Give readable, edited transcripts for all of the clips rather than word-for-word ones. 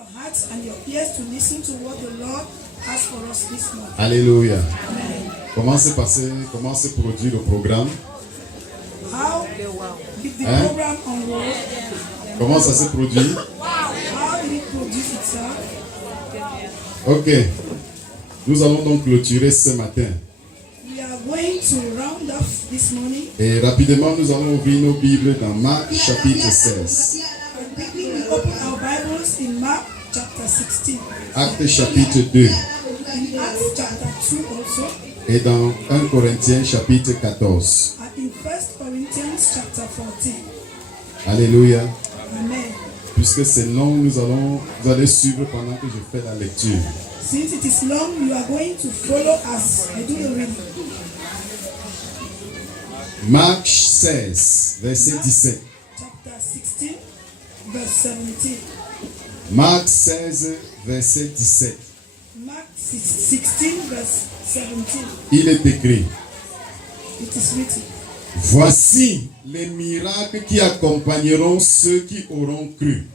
your hearts and your ears to listen to what the Lord has for us this morning. Alléluia. Amen. Comment se produit le programme? How did the program unroll? Comment ça se produit? How did it produce itself? Ok. Nous allons donc clôturer ce matin. We are going to round off this morning. Et rapidement, nous allons ouvrir nos Bibles dans Marc chapitre 16. And quickly we open our Bibles in Mark chapter 16. Actes chapitre 2. In Acts chapter 2 also. Et dans 1 Corinthiens chapitre 14. And in 1 Corinthians chapter 14. Alléluia. Amen. Puisque c'est long, vous allez suivre pendant que je fais la lecture. Since it is long, you are going to follow as I do the reading. Marc 16, verset 17. Chapter 16, verse 17. Marc 16, verset 17. Mark 16, verse 17. Il est écrit: It is written, voici les miracles qui accompagneront ceux qui auront cru.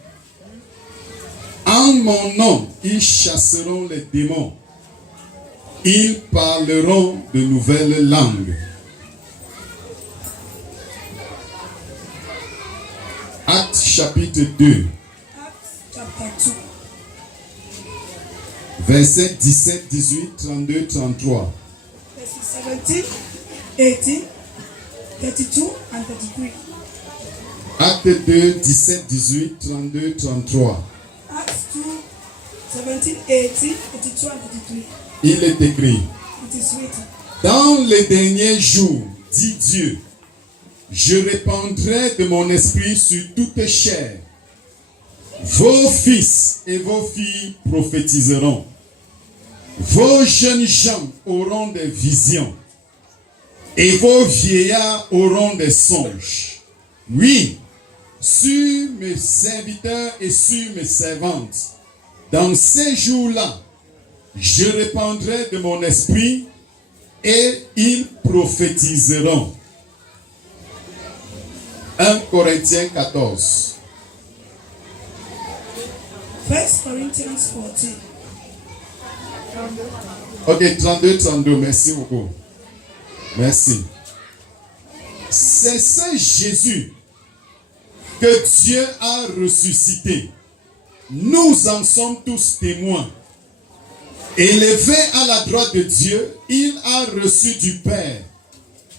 En mon nom, ils chasseront les démons. Ils parleront de nouvelles langues. Actes chapitre 2, Acts chapter 2, versets 17, 18, 32, 33. verses 17, 18, 32, and 33. Actes 2, 17, 18, 32, 33. Acts 2, 17, 18, 32, and 33. Il est écrit: It is written, dans les derniers jours, dit Dieu, je répandrai de mon esprit sur toute chair. Vos fils et vos filles prophétiseront. Vos jeunes gens auront des visions. Et vos vieillards auront des songes. Oui, sur mes serviteurs et sur mes servantes, dans ces jours-là, je répandrai de mon esprit et ils prophétiseront. 1 Corinthiens 14. 1 Corinthians 14. Ok, 32, 32, merci beaucoup. Merci. C'est ce Jésus que Dieu a ressuscité. Nous en sommes tous témoins. Élevé à la droite de Dieu, il a reçu du Père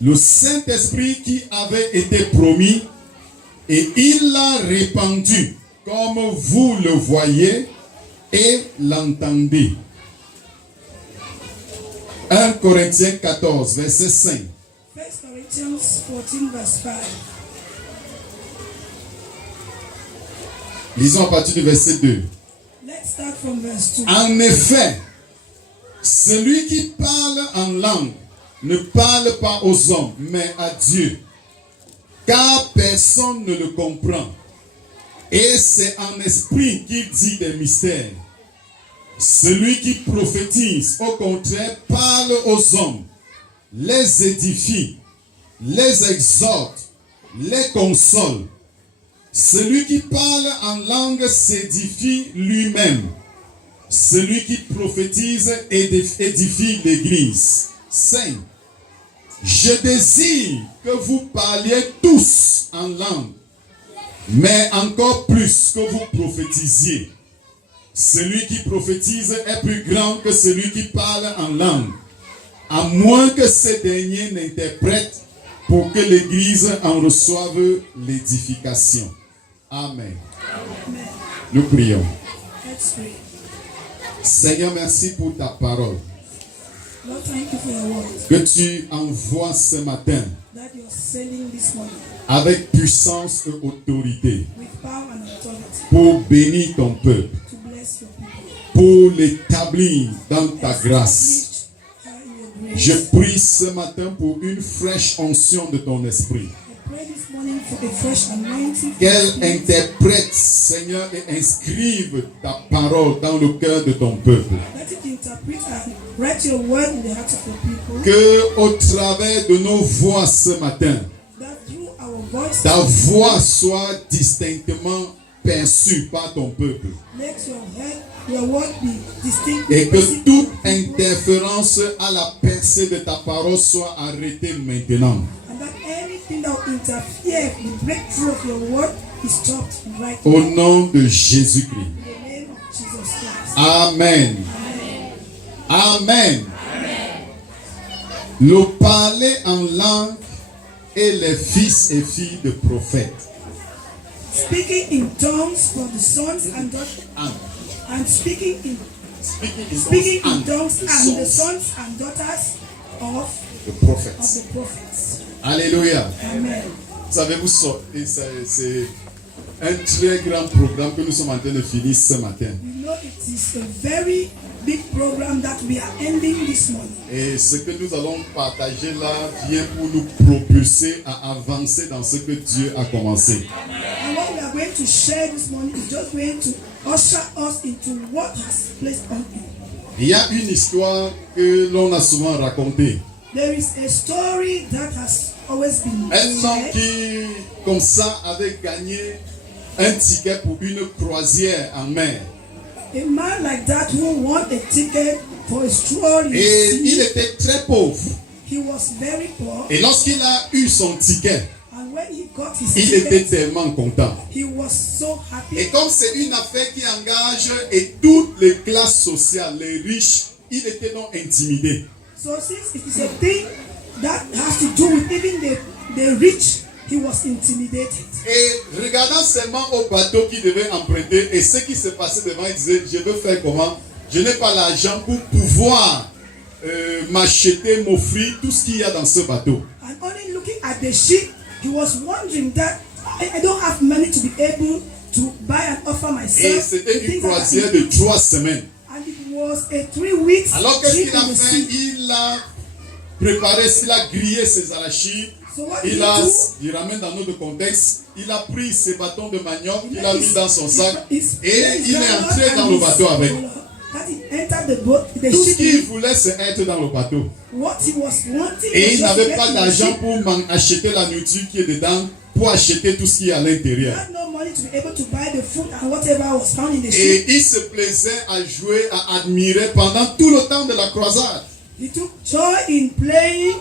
le Saint-Esprit qui avait été promis et il l'a répandu comme vous le voyez et l'entendez. 1 Corinthiens 14, verset 5. 1 Corinthians 14, verse 5. Lisons à partir du verset 2. Let's start from verse 2. En effet, celui qui parle en langue ne parle pas aux hommes, mais à Dieu, car personne ne le comprend. Et c'est en esprit qu'il dit des mystères. Celui qui prophétise, au contraire, parle aux hommes, les édifie, les exhorte, les console. Celui qui parle en langue s'édifie lui-même. Celui qui prophétise édifie l'Église. 5. Je désire que vous parliez tous en langue, mais encore plus que vous prophétisiez. Celui qui prophétise est plus grand que celui qui parle en langue, à moins que ce dernier n'interprète pour que l'Église en reçoive l'édification. Amen. Amen. Nous prions. Let's pray. Seigneur, merci pour ta parole Lord, thank you for your word que tu envoies ce matin that you're sending this morning avec puissance et autorité with power and authority pour bénir ton peuple, to bless your people. pour l'établir dans ta grâce. Establish in your Je grace. prie ce matin pour une fraîche onction de ton esprit. I pray this morning for a fresh anointing. Qu'elle interprète, Seigneur, et inscrive ta parole dans le cœur de ton peuple. Let it interpret and write your word in the hearts of your people. Que au travers de nos voix ce matin, That through our voice, ta voix soit distinctement perçue par ton peuple. let your your word be distinct. Et que toute interférence à la percée de ta parole soit arrêtée maintenant. And that anything that will interfere with the breakthrough of your word is stopped right Au now. nom de Jésus-Christ. In the name of Jesus Christ. Amen. Amen. Le parler en langue est les fils et filles de prophètes. Speaking in tongues for the sons and daughters, and speaking in tongues and the sons and daughters of the prophets. the prophets. Alléluia. Amen. Savez-vous, c'est un très grand programme que nous sommes en train de finir ce matin. You know, it is a very big program that we are ending this morning. Et ce que nous allons partager là vient pour nous propulser à avancer dans ce que Dieu a commencé. And what we are going to share this morning is just going to usher us into what has placed on you. Il y a une histoire que l'on a souvent racontée. There is a story that has always been Un homme shared. qui, comme ça, avait gagné un ticket pour une croisière en mer. A man like that who won a ticket for a stroll in the Et il sea. était très pauvre. He was very poor. Et lorsqu'il a eu son ticket, And when he got his il était ticket, tellement content. he was so happy. Et comme c'est une affaire qui engage et toutes les classes sociales, les riches, il était non intimidé. So since it is a thing that has to do with even the rich, he was intimidated. Et regardant seulement au bateau qu'il devait emprunter et ce qui se passait devant, il disait, je veux faire comment? Je n'ai pas l'argent pour pouvoir m'acheter, m'offrir tout ce qu'il y a dans ce bateau. And only looking at the ship, he was wondering that I don't have money to be able to buy and offer Et myself. c'était the une things that I croisière can de 3 semaines. And it was a 3 weeks Alors qu'est-ce trip qu'il a in the fait? sea. Il a préparé, il a grillé ses arachides. So what did Il he do? ramène dans notre contexte, il a pris ses bâtons de manioc, il a mis dans son sac et il est entré dans le bateau avec. That he entered the boat, the Tout ce ship. qu'il voulait, c'est être dans le bateau. What he was wanting Et was il just to n'avait get pas in the d'argent ship. pour acheter la nourriture qui est dedans, pour acheter tout ce qui est à He l'intérieur. had no money to be able to buy the food and whatever was found in the ship. Et il se plaisait à jouer, à admirer pendant tout le temps de la croisade. He took joy in playing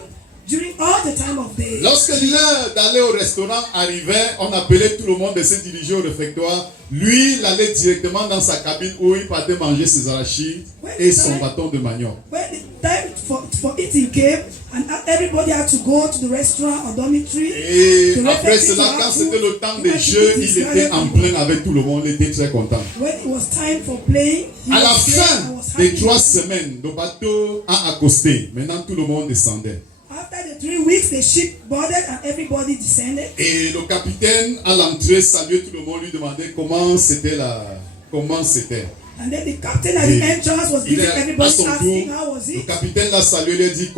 during all the time of day. Lorsque l'heure d'aller au restaurant arrivait, on appelait tout le monde de se diriger au réfectoire. Lui, il allait directement dans sa cabine où il partait manger ses arachides et son bâton de manioc. When the time for eating came and everybody had to go to the restaurant or dormitory. Et to après reflect cela, into quand our c'était food, le temps he des had to jeux, eat his il était en garlic. plein avec tout le monde, il était très content. When it was time for playing, he À la was there fin and was des happy. 3 semaines, le bateau a accosté. Maintenant, tout le monde descendait. After the 3 weeks, the ship boarded and everybody descended. Et le capitaine, à l'entrée, saluait tout le monde, lui demandait comment c'était And then the captain at the Et entrance was il giving est à everybody son asking tour. how was Le it. capitaine l'a salué, lui a dit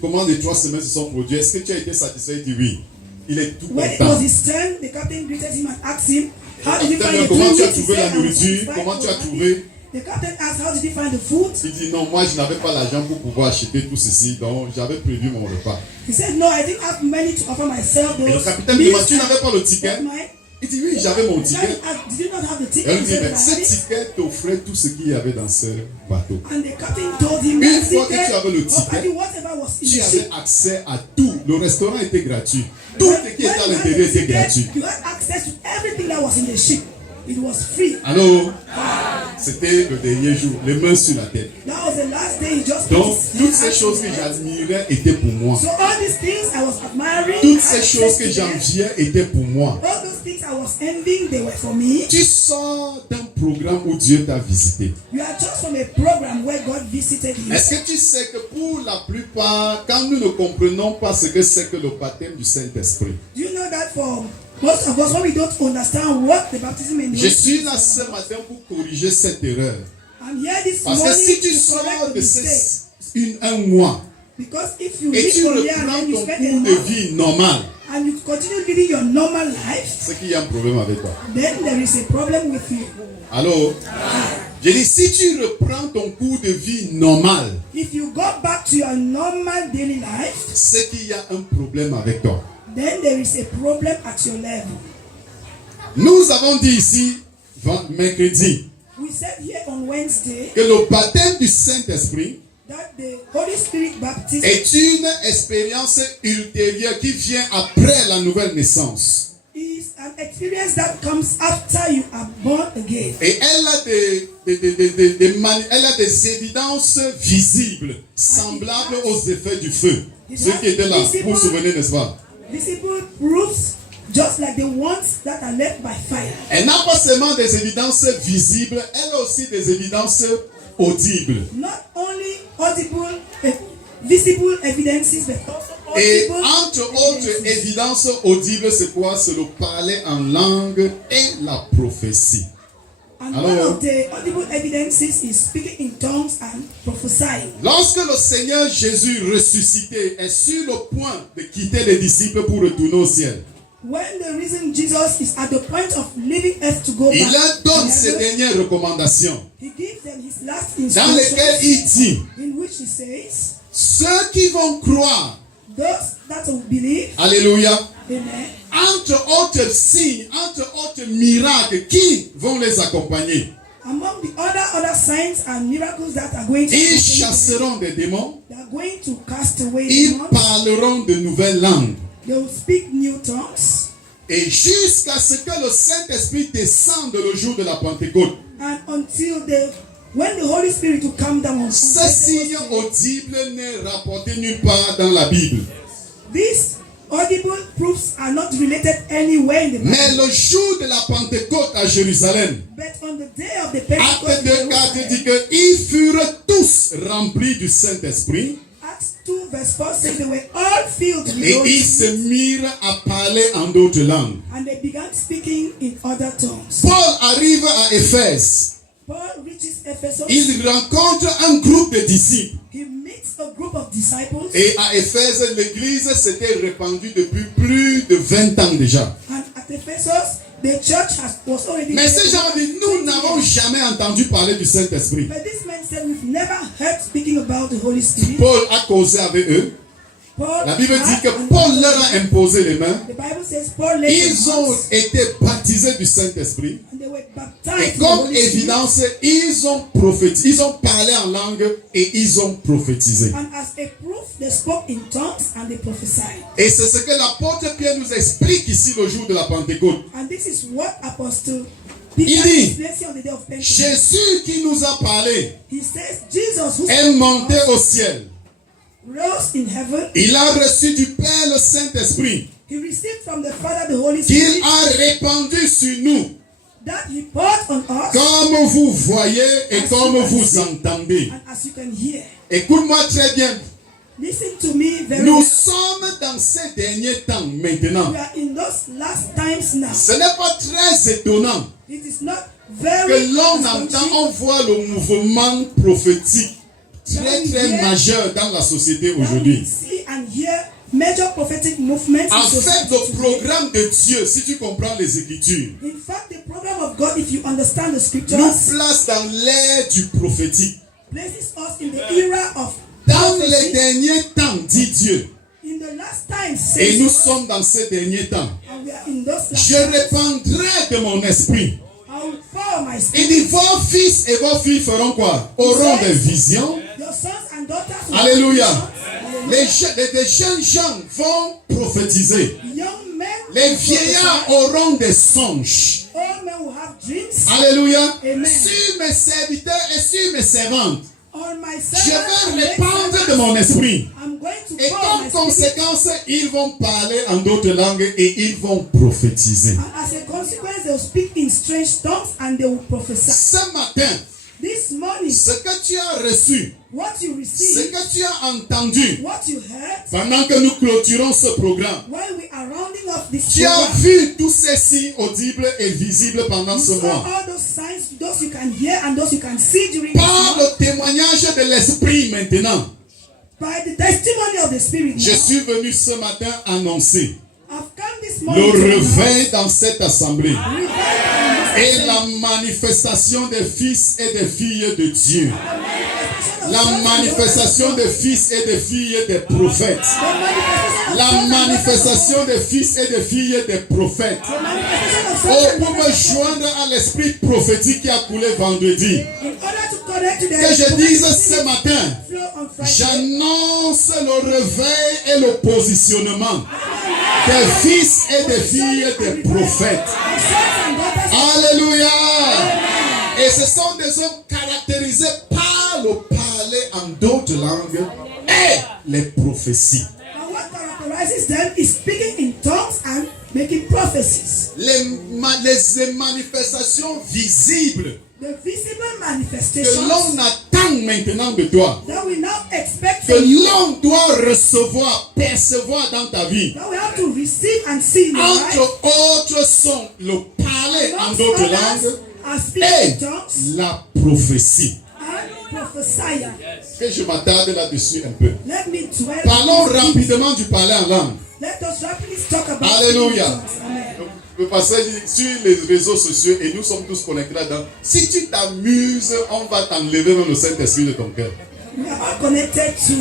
comment les 3 semaines se sont produites. Est-ce que tu as été satisfait? Il dit oui. Il est tout When it content. was his turn, the captain greeted him and asked him, how did you find the Comment tu as 3 weeks? He trouvé la said, "I was nourriture? satisfied, Comment I tu was as happy." trouvé? The captain asked, how did you find the food? Il dit non, moi je n'avais pas l'argent pour pouvoir acheter tout ceci, donc j'avais prévu mon repas. He said, no, I didn't have money to offer myself Et le those capitaine lui demande, tu n'avais pas le ticket? But mine- Il dit oui, j'avais mon Did ticket. you not have the Et ticket? on He dit, said, mais "I ce had it." ticket t'offrait tout ce qu'il y avait dans ce bateau. And the captain told him, Une that fois que ticket tu avais le offered ticket, you whatever was in Tu the avais ship. accès à tout. Le restaurant était gratuit. Tout When- ce qui était à when you had l'intérieur the était ticket, gratuit. You had access to everything that was in the ship. It was free. Alors, c'était le dernier jour, les mains sur la tête. That was the last day he just Donc, put his toutes hand ces choses on que the head. j'admirais étaient pour moi. So all these things I was admiring, Toutes I ces had choses que access to them. j'enviais étaient pour moi. All those things I was envying, they were for me. Tu sors d'un programme où Dieu t'a visité. You are just from a program where God visited you. Est-ce que tu sais que pour la plupart, quand nous ne comprenons pas ce que c'est que le baptême du Saint-Esprit, Do you know that for most of us, when we don't understand what the baptism means, je suis là ce matin pour corriger cette erreur. I'm here this Parce morning que si tu to sors correct the de mistake. un mois Because if you et live tu from here reprends and then you ton spend a cours de month vie normal, and you continue living your normal life, c'est qu'il y a un problème avec toi. then there is a problem with you. Alors, je dis, si tu reprends ton cours de vie normal, If you go back to your normal daily life, c'est qu'il y a un problème avec toi. then there is a problem at your level. Nous avons dit ici, mercredi, We said here on Wednesday que le baptême du Saint-Esprit that the Holy Spirit baptism est une expérience ultérieure qui vient après la nouvelle naissance. is an experience that comes after you are born again. Et elle a elle a des évidences visibles, semblables aux effets du feu. Ceux qui étaient là, vous vous souvenez, n'est-ce pas? Visible proofs just like the ones that are left by fire. Elle n'a pas seulement des évidences visibles, elle a aussi des évidences audibles. Not only audible, visible evidences, but also Et audible entre autres évidences audibles, c'est quoi? C'est le parler en langue et la prophétie. And Alors, one of the audible evidences is speaking in tongues and prophesying. lorsque le Seigneur Jésus ressuscité est sur le point de quitter les disciples pour retourner au ciel, When the reason Jesus is at the point of leaving earth to go il back, leur donne to ses heaven, dernières recommandations he gives them his last dans lesquelles il instructions, dit: in which he says, ceux qui vont croire, those that will believe, alléluia, amen, entre autres signes, entre autres miracles, qui vont les accompagner? among the other signs and miracles that are going to Ils happen, chasseront des démons, they are going to cast away ils demons, parleront de nouvelles langues. they will speak new tongues, Et jusqu'à ce que le Saint-Esprit descende le jour de la Pentecôte, and until when the Holy Spirit will come down on ce Pentecost, signe audible n'est rapporté nulle part dans la Bible. these audible proofs are not related anywhere in the Bible. Mais le jour de la Pentecôte à Jérusalem, But on the day of the Acte Pentecost, 2:4 dit qu'ils furent tous remplis du Saint-Esprit Acts 2 verse 4 says they were all filled with the et Holy ils se Spirit, mirent à parler en d'autres langues. and they began speaking in other tongues. Paul arrive à Éphèse. Paul reaches Ephesus. Il rencontre un groupe de disciples. He meets a group of disciples, Et à Éphèse, l'église s'était répandue depuis plus de 20 ans déjà. and at Ephesus the church was already. Mais ces gens disent, nous n'avons jamais entendu parler du Saint-Esprit. But this man said, we've never heard speaking about the Holy Spirit. Paul a causé avec eux. Paul La Bible dit had que an- Paul leur a imposé les mains. The Bible says Paul laid Ils hands, ont été baptisés du Saint-Esprit. and they were Et baptized in the comme Holy Spirit. évidence, ils ont prophétisé. Ils ont parlé en langue et ils ont prophétisé. And as a proof, they spoke in tongues and they prophesied. Et c'est ce que l'apôtre Pierre nous explique ici le jour de la Pentecôte. And this is what Apostle Il Peter dit, explains on the day of Pentecost. Jésus qui nous a parlé He says Jesus who est monté au ciel. rose in heaven, Il a reçu du Père le Saint-Esprit he received from the Father the Holy qu'il Spirit a répandu sur nous. that he poured on us, Comme vous voyez et comme vous entendez. and as you can hear. Écoute-moi très bien. Listen to me very Nous well. sommes dans ces derniers temps maintenant. We are in those last times now. Ce n'est pas très étonnant It is not very que l'on entend, astonishing on voit le mouvement prophétique très majeur dans la société that we aujourd'hui. see and hear major prophetic movements in En fait, society le today. programme de Dieu, si tu comprends les Écritures, In fact, the program of God, if you understand the nous scriptures, place dans l'ère du prophétique. places us in the era of Dans les prophecy. derniers temps, dit Dieu, In the last times, et says nous God, sommes dans ces derniers temps, and we are in those last je times, répandrai de mon esprit. I will pour my Il spirit. dit, vos fils et vos filles feront quoi? Auront des visions. Your sons and daughters will Alléluia. have visions. Les jeunes gens vont prophétiser. Young men Les will vieillards prophesy. auront des songes. Old men will have dreams. Alléluia. Amen. Sur mes serviteurs et sur mes servantes, On my je servants and vais maid répandre de servants, mon esprit. I'm going to Et pour comme my spirit. conséquence, ils vont parler en d'autres langues et ils vont prophétiser. And as a consequence, they will speak in strange tongues and they will prophesy. Ce matin, This morning, ce que tu as reçu, what you ce receive, que tu as entendu, what you heard, pendant que nous clôturons ce programme, while we are rounding up this tu as program, vu tous ces signes audibles et visibles pendant you ce saw mois. all those signs, those you can hear and those you can see during this Par month. le témoignage de l'Esprit maintenant, By the testimony of the Spirit, je now, suis venu ce matin annoncer I've come this le morning to réveil dans cette assemblée announce revival in this et assembly. la manifestation des fils et des filles de Dieu. The La manifestation des fils et des filles des prophètes. La manifestation des fils et des filles des prophètes. Oh, pour me joindre à l'esprit prophétique qui a coulé vendredi. In order to connect to the Que je dise ce matin, flow on Friday. j'annonce le réveil et le positionnement des fils et des filles des prophètes. The sons and daughters Alléluia. Et ce sont des hommes caractérisés par le parler en d'autres langues et les prophéties. and what characterizes them is speaking in tongues and making prophecies. Les manifestations visibles The visible que manifestations l'on attend maintenant de toi, that we now expect que from you, l'on doit recevoir, percevoir dans ta vie. that we have to receive and see in your life. Entre autres sont le parler en Amongst d'autres others langues are speaking et in tongues la prophétie. and prophesying. Que je m'attarde là-dessus un peu. Let me dwell Parlons on this. rapidement du parler en langue. Let us rapidly talk about Alléluia. speaking in tongues. Amen. Le passage sur les réseaux sociaux et nous sommes tous connectés là-dedans. Si tu t'amuses, on va t'enlever même le Saint-Esprit de ton cœur. We are all connected to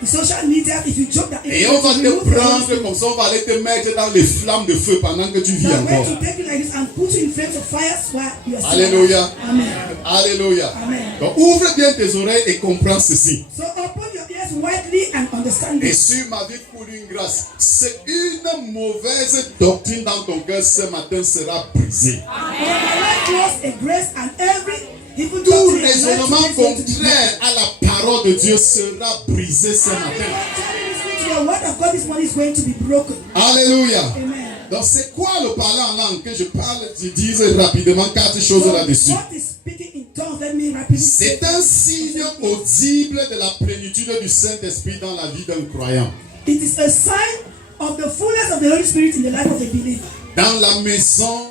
the social media. If you joke that Et on va te prendre comme ça, on va aller te mettre dans les flammes de feu pendant que tu vis we are encore. going to take you like this and put you in flames of fire while you are still Alléluia. alive. Amen. Alléluia. Amen. Donc ouvre bien tes oreilles et comprends ceci. So open your ears widely and understand Et this. sur ma vie pour une grâce, c'est une mauvaise doctrine dans ton cœur ce matin sera brisée. When my life grows a grace and every evil Tout doctrine and raisonnement life is going to be contraire à la parole de Dieu sera brisé ce matin. broken. The word of God this morning is going to be broken. Alléluia. Amen. Donc c'est quoi le parler en langue que je parle, je dise rapidement 4 choses So, là-dessus. what is speaking in tongues? Let me rapidly C'est un signe audible de la plénitude du Saint-Esprit dans la vie d'un croyant. It is a sign of the fullness of the Holy Spirit in the life of a believer. Dans la maison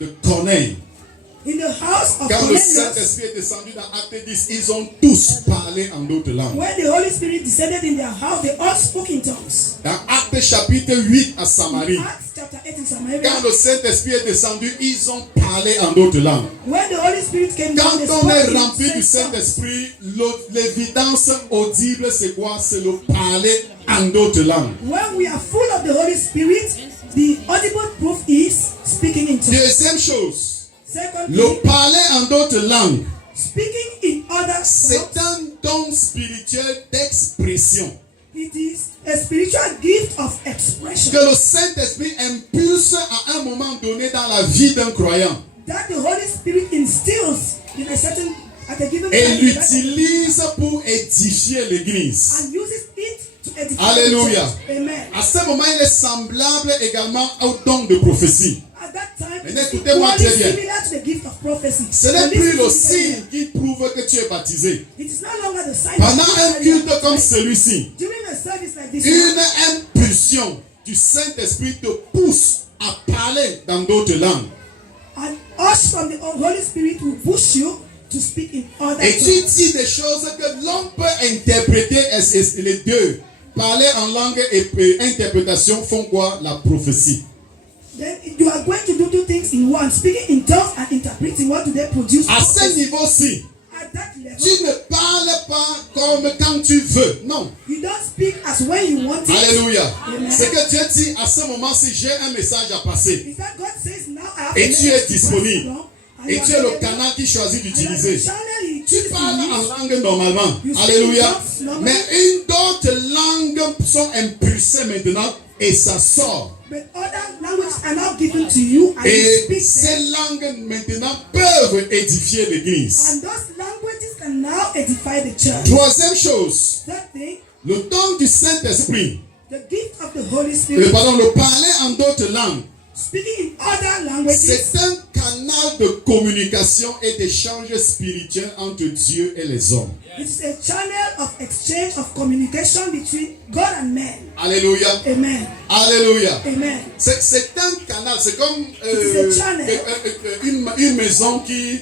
de Corneille, In the house of quand le Cornelius, Saint-Esprit est descendu dans Acte 10, ils ont tous parlé en d'autres langues. when the Holy Spirit descended in their house, they all spoke in tongues. Dans Acte chapitre 8 à Samarie, Acts chapter 8 in Samaria, quand le Saint-Esprit est descendu, ils ont parlé en d'autres langues. when the Holy Spirit came Quand down, they on spoke est in rempli du same tongues. Saint-Esprit, l'évidence audible, c'est quoi? C'est le parler en d'autres langues. When we are full of the Holy Spirit, the audible proof is speaking in tongues. Deuxième chose, Secondly, le parler en d'autres langues, speaking in other c'est tongues, un don spirituel d'expression it is a spiritual gift of expression que le Saint-Esprit impulse à un moment donné dans la vie d'un croyant that the Holy Spirit instills in a certain at a given et time l'utilise pour édifier l'Église. and uses it to edify Alléluia. the church. Amen. À ce moment, il est semblable également au don de prophétie. At that time, Mais it's écoutez-moi equally très bien. similar to the gift of prophecy. Ce n'est So plus listen le to me signe very qui prouve que tu es baptisé. well. It is no longer the sign Pendant of un that you culte are comme baptized. celui-ci, During a service like this, une impulsion du Saint-Esprit te pousse à parler dans d'autres langues. an urge from the Holy Spirit will push you to speak in other Et tu tongues. dis des choses que l'on peut interpréter, et les deux. Parler en langue et interprétation font quoi? La prophétie. Then you are going to do two things in one: speaking in tongues and interpreting. What do they produce? À ce niveau-ci, At that level, tu ne parles pas comme quand tu veux. Non. you don't speak as when you want it. Alléluia. Amen. C'est que Dieu dit à ce moment-ci, j'ai un message à passer. In fact, God says now I have Et a tu es message to disponible. pass along, and Et you tu are es le available. canal qui choisit And d'utiliser. the channel you Tu choose to parles en use, langue normalement. You speak Alléluia. in tongues normally. Mais une d'autres langues sont impulsées maintenant et ça sort. but other languages are now given to you, and you Et speak ces them. langues maintenant peuvent édifier l'église. And those languages can now edify the church. Troisième chose, That thing, le don du Saint-Esprit, the gift of the Holy Spirit, le parler en d'autres langues, speaking in other languages, c'est un canal de communication et d'échange spirituel entre Dieu et les hommes. it is a channel of exchange of communication between God and man. Alléluia. Amen. Alléluia. Amen. C'est un canal, c'est comme It is a channel. une maison qui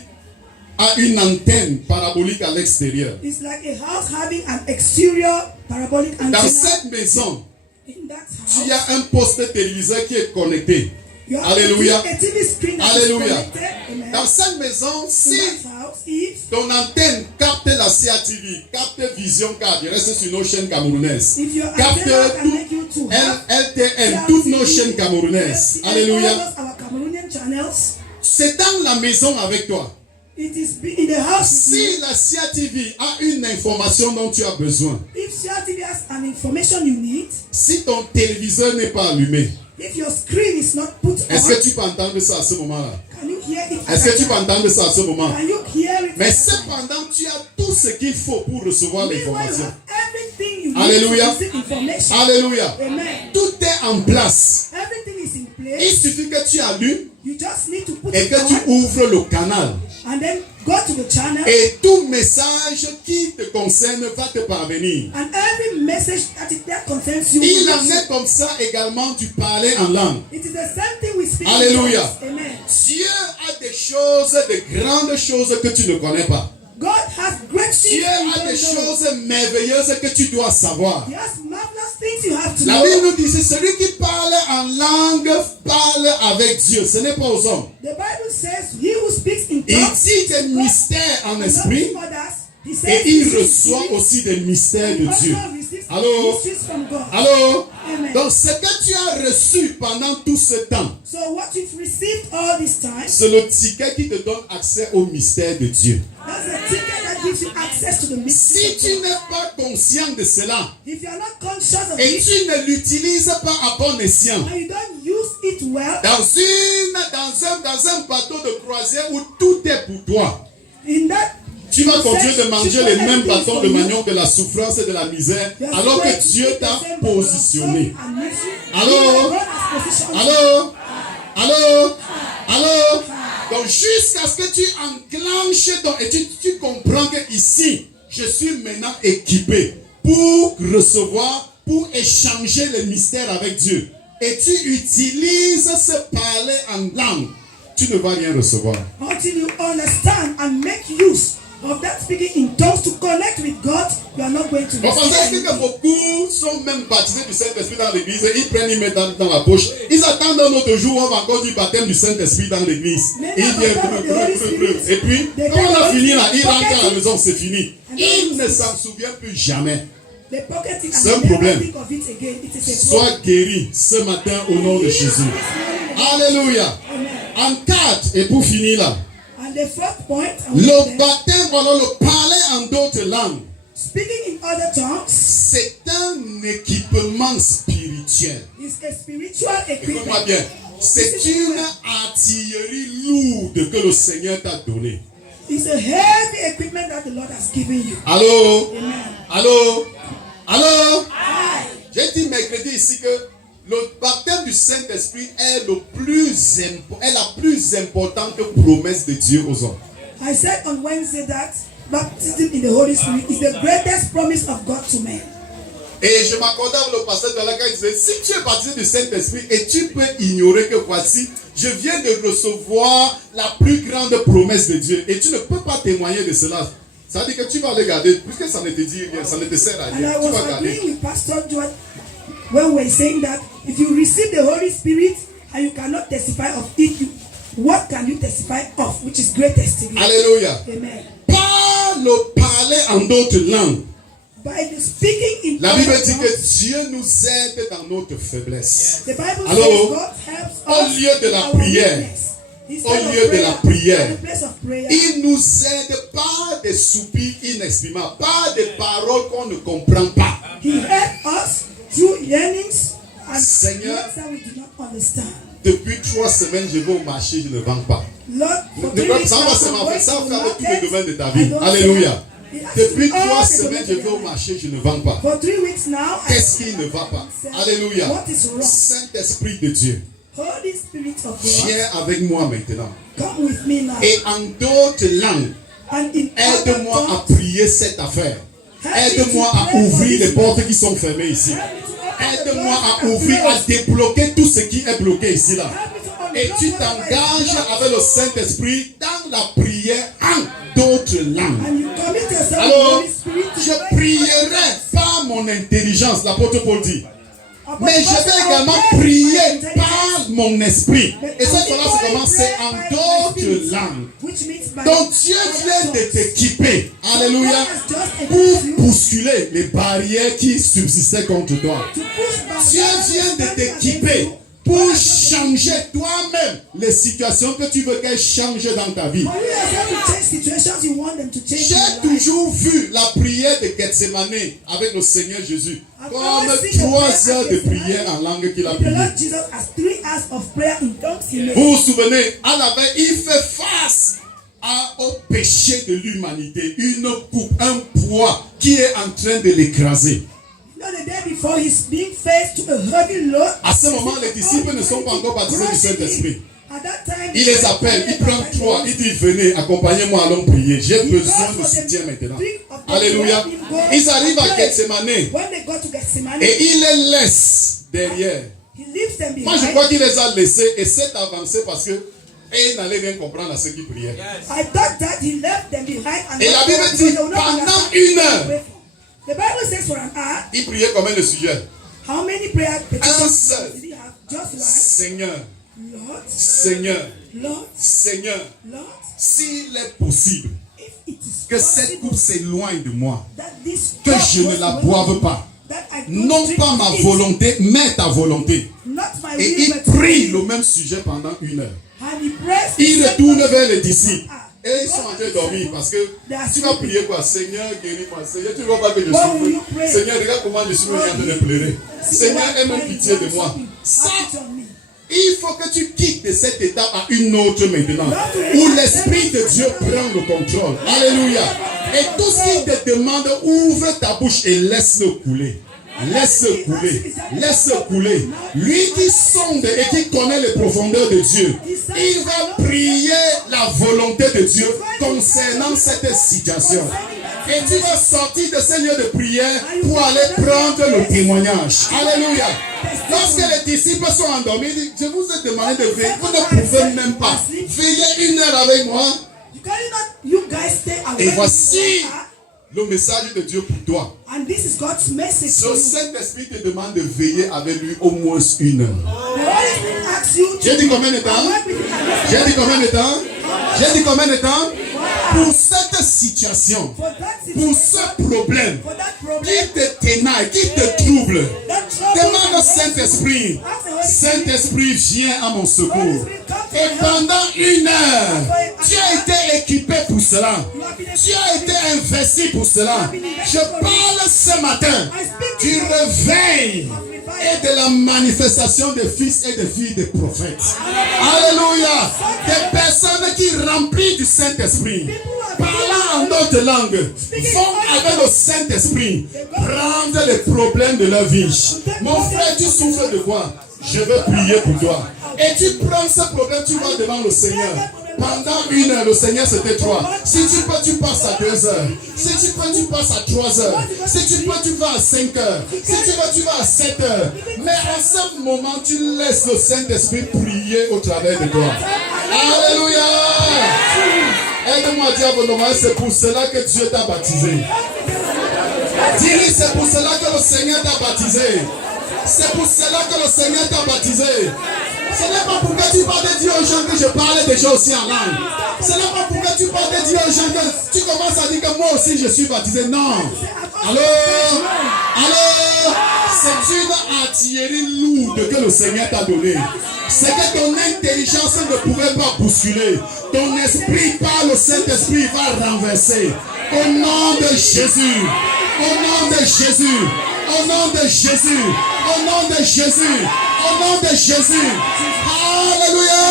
a une antenne parabolique à l'extérieur. It's like a house having an exterior parabolic Dans antenna. cette maison, In that il y house, a un poste téléviseur qui est connecté. you have Alléluia. a TV screen that is Alléluia. connected. Amen. Dans cette maison, In si that house, if ton antenne capte la CATV, capte Vision 4, il reste sur nos chaînes camerounaises. your Capte antenna can tout make you to have LTN, toutes nos chaînes camerounaises. all Alléluia. of our Cameroonian channels. C'est dans la maison avec toi. It is in the house. Si la Sia TV a une information dont tu as besoin, If Sia TV has an information you need, si ton téléviseur n'est pas allumé, if your screen is not put est-ce que on, tu peux entendre ça à ce moment-là? can you hear it? Est-ce que tu peux entendre ça à ce moment? Can you hear it? Mais cependant, tu as tout ce qu'il faut pour recevoir Meanwhile, you l'information. have everything you Alléluia. need to receive information. Alléluia. Amen. Tout est en place. Everything is in Il place. suffit que tu allumes You just need to put et it que tu on ouvres le canal. and then go to the channel, Et tout message qui te concerne va te parvenir. and every message that concerns you. Il will en reach est comme ça également du parler en langue. you. It is the same thing we speak. in Alléluia. tongues. Amen. Dieu a des choses, de grandes choses que tu ne connais pas. God has great things Dieu you a des don't know. choses merveilleuses que tu dois savoir. He has marvelous things you have to La know. Bible nous dit, c'est celui qui parle en langue parle avec Dieu. Ce n'est pas aux hommes. The Bible says, he who speaks in Il tongues dit des mystères en and not esprit to others. He et says il he reçoit aussi des mystères de Dieu. also receives Allô? mysteries from God. Allô? Amen. Donc, ce que tu as reçu pendant tout ce temps, So what you've received all this time, c'est le ticket qui te donne accès au mystère de Dieu. that's the ticket that gives you access to the Si mystery. tu n'es pas conscient de cela If you are not conscious of et it tu ne l'utilises pas à bon escient, and you don't use it well, dans un bateau de croisière où tout est pour toi, in that tu vas continuer de manger les mêmes bâtons de manioc manioc de la souffrance et de la misère alors que Dieu t'a positionné. Allô? Allô? Allô? Allô? Donc jusqu'à ce que tu enclenches et tu comprends que ici, je suis maintenant équipé pour recevoir, pour échanger les mystères avec Dieu. Et tu utilises ce parler en langue, tu ne vas rien recevoir. Until you understand and make use of that speaking in tongues to connect with God, you are not going to Vous pensez receive que anything. beaucoup sont même baptisés du Saint-Esprit dans l'église, ils prennent, ils mettent dans la poche. Ils attendent un autre jour où on va encore du baptême du Saint-Esprit dans l'église. Ils viennent, et puis, quand on a fini là, ils rentrent à la maison, c'est fini. Ils ne s'en souviennent plus jamais. They pocket it C'est un and never problème. think of it again. It is a problem. Sois guéri ce matin au nom de Jésus. Alléluia. En 4, et pour finir là, And the fourth point, le baptême, voilà, le parler en d'autres langues, speaking in other tongues c'est un équipement spirituel. is a spiritual Écoute-moi equipment. bien. C'est une artillerie lourde que le Seigneur t'a donnée. It's a heavy equipment that the Lord has given you. Allô? Amen. Allô? Allô? Hi. J'ai dit mercredi ici que le baptême du Saint-Esprit est la plus importante promesse de Dieu aux hommes. I said on Wednesday that baptism in the Holy Spirit is the greatest promise of God to men. Et je m'accordais avec le pasteur de la qui disait, si tu es baptisé du Saint-Esprit et tu peux ignorer que voici, je viens de recevoir la plus grande promesse de Dieu et tu ne peux pas témoigner de cela. Ça veut dire que tu vas le garder, puisque ça ne te dit rien, ça ne te sert à And rien. I Tu was vas garder. agreeing with Pastor George when we were saying that if you receive the Holy Spirit and you cannot testify of it, what can you testify of? Which is great testimony. Alléluia. Amen. Par le parler en d'autres langues, By the speaking in la Bible other dit tongues, que Dieu nous aide dans notre faiblesse. the Bible Allô? says God helps Au us lieu de la in our prière, weakness. Instead au of lieu de prayer, la prière, at the place of prayer, Il nous aide par des soupirs inexprimables, par des paroles qu'on ne comprend pas. He helps us through yearnings and Seigneur, words that we do not understand. Depuis 3 semaines, je vais au marché, je ne vends pas. Lord, for 3 weeks Ça now, va I'm ça going fait to avec tous les market. domaines de ta I vie. don't Alléluia. sell. It has Depuis to be all 3 the semaines, domains je of vais au your life. marché, je ne vends pas. For 3 weeks now, Qu'est-ce qui ne va pas? Alléluia. What is wrong? Saint-Esprit de Dieu, Holy Spirit of God, viens avec moi maintenant. come with me now. Et en d'autres langues, And in aide-moi other à tongues, prier cette affaire. Aide-moi à ouvrir les portes qui sont fermées ici. Aide-moi à ouvrir, à débloquer tout ce qui est bloqué ici là. Et tu t'engages avec le Saint-Esprit dans la prière en d'autres langues. and you commit yourself to the Alors, Holy Spirit to je pray. prierai par mon intelligence, l'apôtre Paul dit. Upon Mais je first vais I'll également pray prier by intelligence, par mon esprit. Et cette fois-là, c'est comment? C'est pray en by my d'autres spirit, langues. which means by Donc Dieu other vient de tongues. t'équiper. Alléluia. God has just Pour equipped you bousculer les barrières qui subsistaient contre toi. to push back Dieu that vient de standing against t'équiper you. pour God has just changer toi-même les situations que tu veux qu'elles changent dans ta vie. For you yourself to change situations you want them to change in J'ai your life. toujours vu la prière de Gethsemane avec le Seigneur Jésus comme 3 heures de prière en langue qu'il a The prié. Lord Jesus has 3 hours of prayer in tongues he made. Vous vous souvenez, à la veille, il fait face au péché de l'humanité, une coupe, un poids qui est en train de l'écraser. You know, the day before he's being faced to a heavy load. À ce moment, les disciples ne sont pas encore baptisés du Saint-Esprit. At that time, Il les appelle, il prend 3, il dit venez, accompagnez-moi, allons prier. J'ai besoin de soutien maintenant. Alléluia. Ils arrivent à Gethsemane When they go to Gethsemane, et il les laisse derrière. he leaves them Moi, je behind. crois qu'il les a laissés et s'est avancé parce que ils n'allaient rien comprendre à ce qu'ils priaient. I thought that he left them behind. And Et la Bible because dit, they will not pendant understand. 1 heure, The Bible says for an hour, ils priaient combien de sujets? how many prayer Un petitions seul. did he have? Just one. Seigneur, Lord, Seigneur, Lord, Seigneur, Lord, s'il est possible if it is que cette coupe possible s'éloigne de moi, that this que cup je ne goes la away, boive pas. that I don't Non drink pas ma it, volonté, mais ta volonté. not my Et will, il but prie your le will. même sujet pendant 1 heure. And he prays. Il the retourne same vers les prayer. disciples. Et ils sont en train de dormir parce que tu vas prier quoi? Seigneur, guéris-moi. Seigneur, tu ne vois pas que je What will you souffre. pray? Seigneur, regarde comment je suis en train de pleurer. Seigneur, aie pitié de moi. Ça, Have it on me. il faut que tu quittes de cette étape à une autre maintenant, où l'Esprit de Dieu prend le contrôle. Alléluia. Et tout ce qu'il te demande, ouvre ta bouche et laisse-le couler. Laisse couler, laisse couler. Lui qui sonde et qui connaît les profondeurs de Dieu, il va prier la volonté de Dieu concernant cette situation. Et tu vas sortir de ce lieu de prière pour aller prendre le témoignage. Alléluia. Lorsque les disciples sont endormis, ils disent, je vous ai demandé de veiller. Vous ne pouvez même pas veiller 1 heure avec moi. You guys stay away. Et voici le message de Dieu pour toi. And this is God's message Ce to you. Saint-Esprit te demande de veiller avec lui au moins 1 heure. The Holy Spirit asks you to J'ai dit combien de temps? work with him. J'ai dit combien de temps? J'ai dit combien de temps? Pour cette situation, For that pour situation, ce problème for that qui problem, te ténaille, qui te trouble, that trouble, demande au Saint-Esprit. Saint-Esprit, viens à mon secours. Et pendant 1 heure, tu as été équipé pour cela. Tu as été investi pour cela. Je parle ce matin du réveil et de la manifestation des fils et des filles des prophètes. Alléluia. Des personnes qui remplies du Saint-Esprit, parlant en d'autres langues, vont avec le Saint-Esprit prendre les problèmes de leur vie. Mon frère, tu souffres de quoi? Je veux prier pour toi. Et tu prends ce problème, tu vas devant le Seigneur. Pendant 1 heure, le Seigneur c'était 3. Si tu peux, tu passes à 2 heures. Si tu peux, tu passes à 3 heures. Si tu peux, tu vas à 5 heures. Si tu veux, tu vas à 7 heures. Mais en ce moment, tu laisses le Saint-Esprit prier au travers de toi. Alléluia. Aide-moi à dire à vos noms, c'est pour cela que Dieu t'a baptisé. Dis-lui, c'est pour cela que le Seigneur t'a baptisé. C'est pour cela que le Seigneur t'a baptisé. Ce n'est pas pour que tu parles de Dieu aux gens que je parlais déjà aussi en langue. Ce n'est pas pour que tu parles de Dieu aux gens que tu commences à dire que moi aussi je suis baptisé. Non. Alors, c'est une artillerie lourde que le Seigneur t'a donnée. C'est que ton intelligence ne pouvait pas bousculer. Ton esprit par le Saint-Esprit va renverser. Au nom de Jésus. Au nom de Jésus. Au nom de Jésus. Au nom de Jésus. Au nom de Jésus. Alléluia.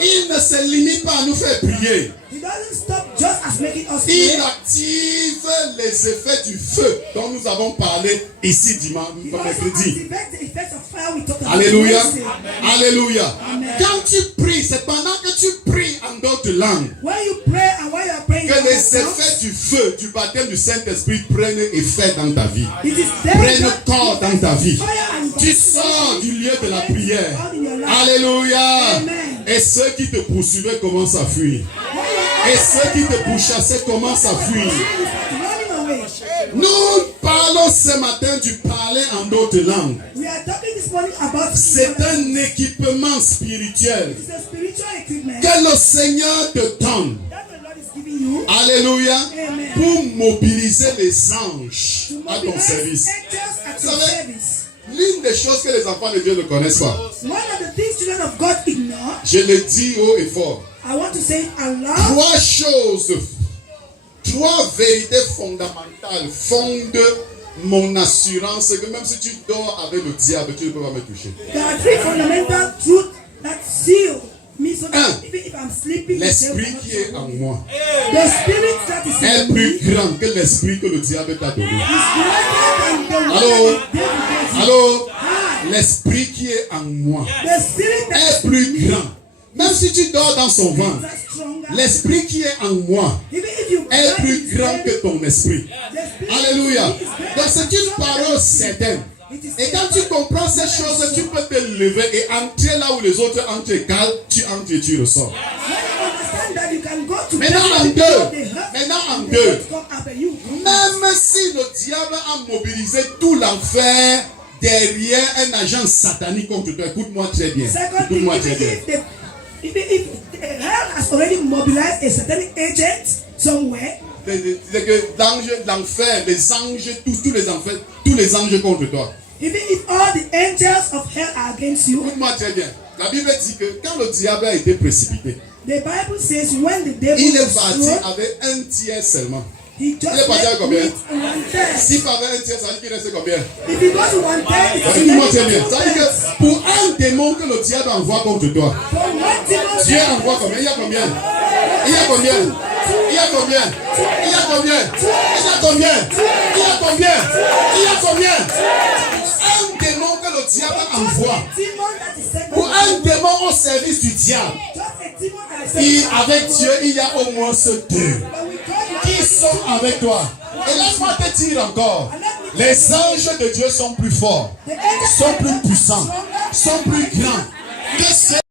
Il ne se limite pas à nous faire prier. He doesn't stop just as making us Il pray. active les effets du feu dont nous avons parlé ici dimanche, He also mercredi. activates the effects of fire we talked about. Alléluia. Wednesday. Alléluia. Amen. Quand tu pries, c'est pendant que tu pries en d'autres langues When you pray and when you are praying, que in les other tongues, effets du feu, du baptême du Saint-Esprit prennent effet dans ta vie. it is there Prennent that corps dans ta vie. fire and Tu sors du lieu de la prière. out in your life. Alléluia. Amen. Et ceux qui te poursuivaient commencent à fuir. Et ceux qui te pourchassaient commencent à fuir. Running away. Nous parlons ce matin du parler en d'autres langues. We are talking this morning about C'est un équipement spirituel it's a spiritual equipment que le Seigneur te donne. that the Lord is giving you Alléluia. Amen. Pour mobiliser les anges to à ton mobilize service. angels at Vous your savez, service. l'une des choses que les enfants de Dieu ne connaissent pas, One of the things children of God ignore, je le dis haut et fort, I want to say it aloud. trois choses, trois vérités fondamentales fondent mon assurance que même si tu dors avec le diable, tu ne peux pas me toucher. There are three fundamental truths that seal me so that Un, even if I'm sleeping, l'esprit qui est en moi the spirit that is est in me plus grand que l'esprit que le diable t'a donné. is greater than the one Allô? that the devil gave you. Alors, Hi. l'esprit qui est en moi The spirit that est plus grand. Même si tu dors dans son ventre, is stronger. l'esprit qui est en moi Even if you est plus grand que ton esprit. the spirit Alléluia. is greater Donc c'est une parole certaine. It is Et quand tu comprends ces choses, tu peux te lever et entrer là où les autres entrent et calent, tu entres et tu ressors. when you understand that you can go to Maintenant en places deux. where they hurt, Maintenant en they deux. don't come after you. Même si le diable a mobilisé tout l'enfer derrière un agent satanique contre toi, écoute-moi très bien. Second thing, Écoute-moi très bien. even if the hell has already mobilized a satanic agent somewhere, C'est que l'enfer, les anges, tous les anges contre toi. even if all the angels of hell are against you, Écoute-moi très bien. La Bible dit que quand le diable a été précipité, the Bible says when the devil il est was parti thrown, avec un tiers seulement. he Il est just parti avec left combien? with 1/3. S'il avait un tiers, ça veut dire qu'il restait combien? If he goes to 1/3, it's Écoute-moi très bien. 2/3. Ça veut dire que pour un démon que le diable envoie contre toi, For one demon, Dieu envoie combien? Il y a combien? Il y a combien? Il y a combien? Il y a combien? Il y a combien? Il y a combien? Il y a combien? Un démon que le diable envoie. demon that is sent Pour un démon au service du diable. just a demon that is Et sent avec Dieu, il y a au moins ce deux but with God, qui sont avec toi. Et laisse-moi te dire encore, les anges de Dieu sont plus forts, the angels sont plus puissants, sont plus grands que ceux